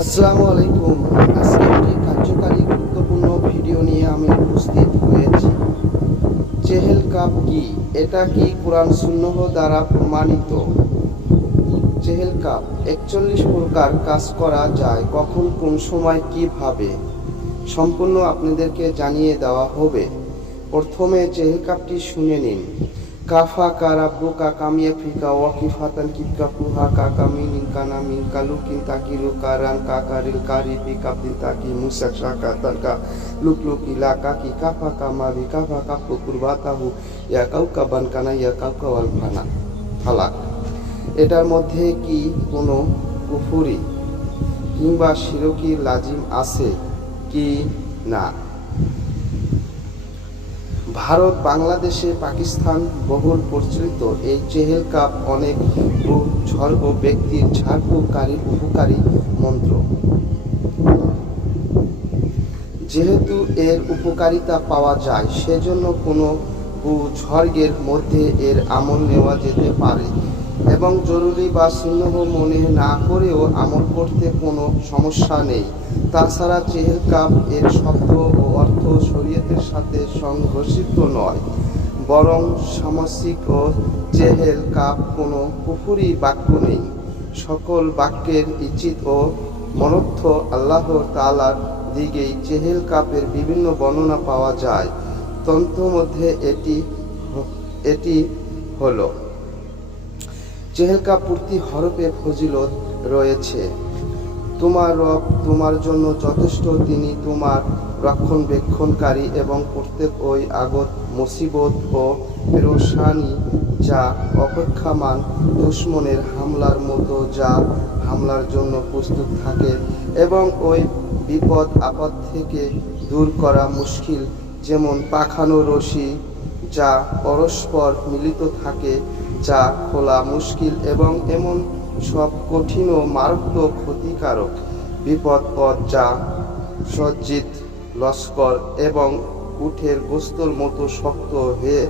আসসালামু আলাইকুম। আজকে একটি কার্যকারী গুরুত্বপূর্ণ ভিডিও নিয়ে আমি উপস্থিত হয়েছি। চেহেল কাপ কি? এটা কি কোরআন সুন্নাহ দ্বারা প্রমাণিত? চেহেল কাপ 41 প্রকার কাজ করা যায়, কখন, কোন সময়, কিভাবে, সম্পূর্ণ আপনাদেরকে জানিয়ে দেওয়া হবে। প্রথমে চেহেল কাপটি শুনে নিন। কাফা কারাব্বুকা কামিয়া ফিকা ওয়াকিফাতান কিবকা পুহা কাকা মিনিন কানা মিন কালুকিন তাকিলু কারান কাকারিল কারিবি কাবদিন তাকি মুসাক শাকা তাকা লুকলুকি লাকাকি কাফা কামাবি কাফা কাপু কুরবাতাহু ইয়া কাউকা বানকানা ইয়া কাউকা ওয়াল ফানা ফালাক। এটার মধ্যে কি কোনো কুফুরি কিংবা শিরকি লাজিম আছে কি না? ভারত, বাংলাদেশে, পাকিস্তান বহুল প্রচলিত এই চেহেল কাপ অনেক ভূস্বর্গ ব্যক্তির ঝাড়ফুঁককারী উপকারী মন্ত্র। যেহেতু এর উপকারিতা পাওয়া যায়, সেজন্য কোনো ভূস্বর্গের মধ্যে এর আমল নেওয়া যেতে পারে এবং জরুরি বা সুন্নাহ মনে না করেও আমল করতে কোনো সমস্যা নেই। তাছাড়া চেহেল কাপ এর শব্দ ও অর্থ শরীয়তের সাথে সংঘর্ষিত নয়, বরং সামসিক ও চেহেল কাপ কোনো কুফরি বাক্য নেই। সকল বাক্যের ইচিত ও মনর্থ আল্লাহ তাআলার দিকেই চেহেল কাপের বিভিন্ন বর্ণনা পাওয়া যায়। তন্ত্র মধ্যে এটি হলো চেহেল কাপ প্রতি হরফে ফজিলত রয়েছে। তোমার রব তোমার জন্য যথেষ্ট, তিনি তোমার রক্ষণবেক্ষণকারী এবং প্রত্যেক ওই আগত মুসিবত ও পেরেশানি যা অপেক্ষামান দুশমনের হামলার মতো, যা হামলার জন্য প্রস্তুত থাকে এবং ওই বিপদ আপদ থেকে দূর করা মুশকিল, যেমন পাখানো রশি যা পরস্পর মিলিত থাকে, যা খোলা মুশকিল, এবং এমন সব কঠিন ও মারাত্মক ক্ষতিকারক বিপদ যা সজ্জিত লস্কর এবং উটের গোস্তর মতো শক্ত হয়ে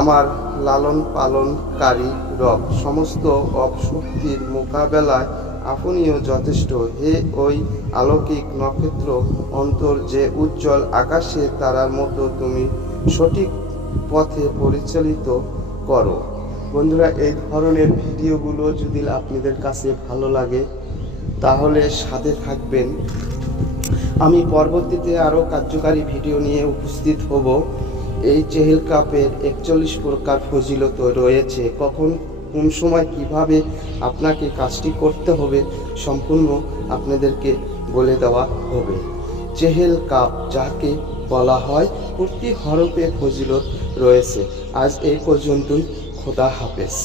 আমার লালন পালনকারী রব সমস্ত অপশক্তির মোকাবেলায় আপনিও যথেষ্ট। হে ওই আলৌকিক নক্ষত্র অন্তর যে উজ্জ্বল আকাশে তারার মতো, তুমি সঠিক পথে পরিচালিত করো। বন্ধুরা, এই ধরনের ভিডিওগুলো যদি আপনাদের কাছে ভালো লাগে তাহলে সাথে থাকবেন। আমি পরবর্তীতে আরও কার্যকারী ভিডিও নিয়ে উপস্থিত হব। এই চেহেল কাপের 41 প্রকার ফজিলত রয়েছে, কখন, কোন সময়, কিভাবে আপনাকে কাজটি করতে হবে সম্পূর্ণ আপনাদেরকে বলে দেওয়া হবে। চেহেল কাপ যাকে বলা হয়, প্রতি হরফে ফজিলত রয়েছে। আজ এই পর্যন্তই। খোদা হাফেজ।